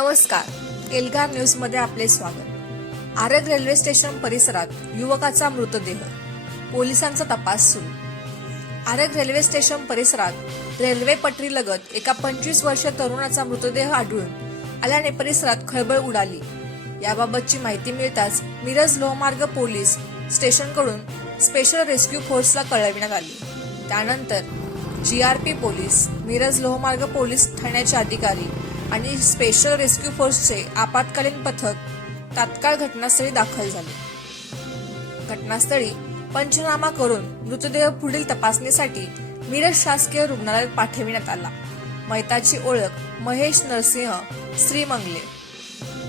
नमस्कार. एल्गार न्यूजमध्ये आपले स्वागत. आरग रेल्वे स्टेशन परिसरात युवकाचा मृतदेह. पोलिसांचा तपास सुरू. आरग रेल्वे स्टेशन परिसरात रेल्वे पटरी लगत एका पंचवीस वर्ष तरुणाचा मृतदेह आढळून आल्याने परिसरात खळबळ उडाली. याबाबतची माहिती मिळताच मिरज लोहमार्ग पोलीस स्टेशनकडून स्पेशल रेस्क्यू फोर्सला कळविण्यात आली. त्यानंतर जीआरपी पोलीस मिरज लोहमार्ग पोलीस ठाण्याचे अधिकारी आणि स्पेशल रेस्क्यू फोर्सचे आपत्कालीन पथक तात्काळ घटनास्थळी दाखल झाले. घटनास्थळी पंचनामा करून मृतदेह पुढील तपासणीसाठी मिरज शासकीय रुग्णालयात पाठविण्यात आला. मैताची ओळख महेश नरसिंह श्रीमंगले.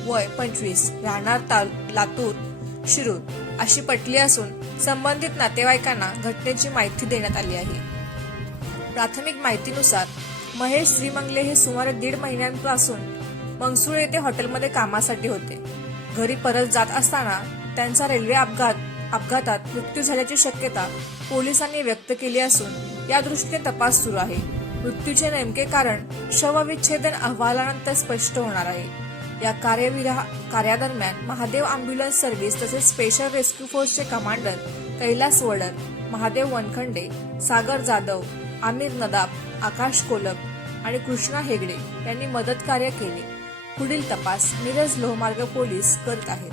वय पंचवीस राहणार लातूर शिरूर अशी पटली असून संबंधित नातेवाईकांना घटनेची माहिती देण्यात आली आहे. प्राथमिक माहितीनुसार महेश श्रीमंगले हे सुमारे दीड महिन्यांपासून मंगसूळ येथे हॉटेलमध्ये कामासाठी होते. घरी परत जात असताना त्यांचा रेल्वे अपघात अपघातात मृत्यू झाल्याची शक्यता पोलिसांनी व्यक्त केली असून या दृष्टीने तपास सुरू आहे. मृत्यूचे नेमके कारण शवविच्छेदन अहवालानंतर स्पष्ट होणार आहे. या कार्यविरा कार्यादरम्यान महादेव अँब्युलन्स सर्व्हिस तसेच स्पेशल रेस्क्यू फोर्सचे कमांडर कैलास वडर महादेव वनखंडे सागर जाधव आमिर नदाब आकाश कोलक आणि कृष्णा हेगडे यांनी मदत कार्य केले. पुढील तपास मिरज लोहमार्ग पोलीस करत आहेत.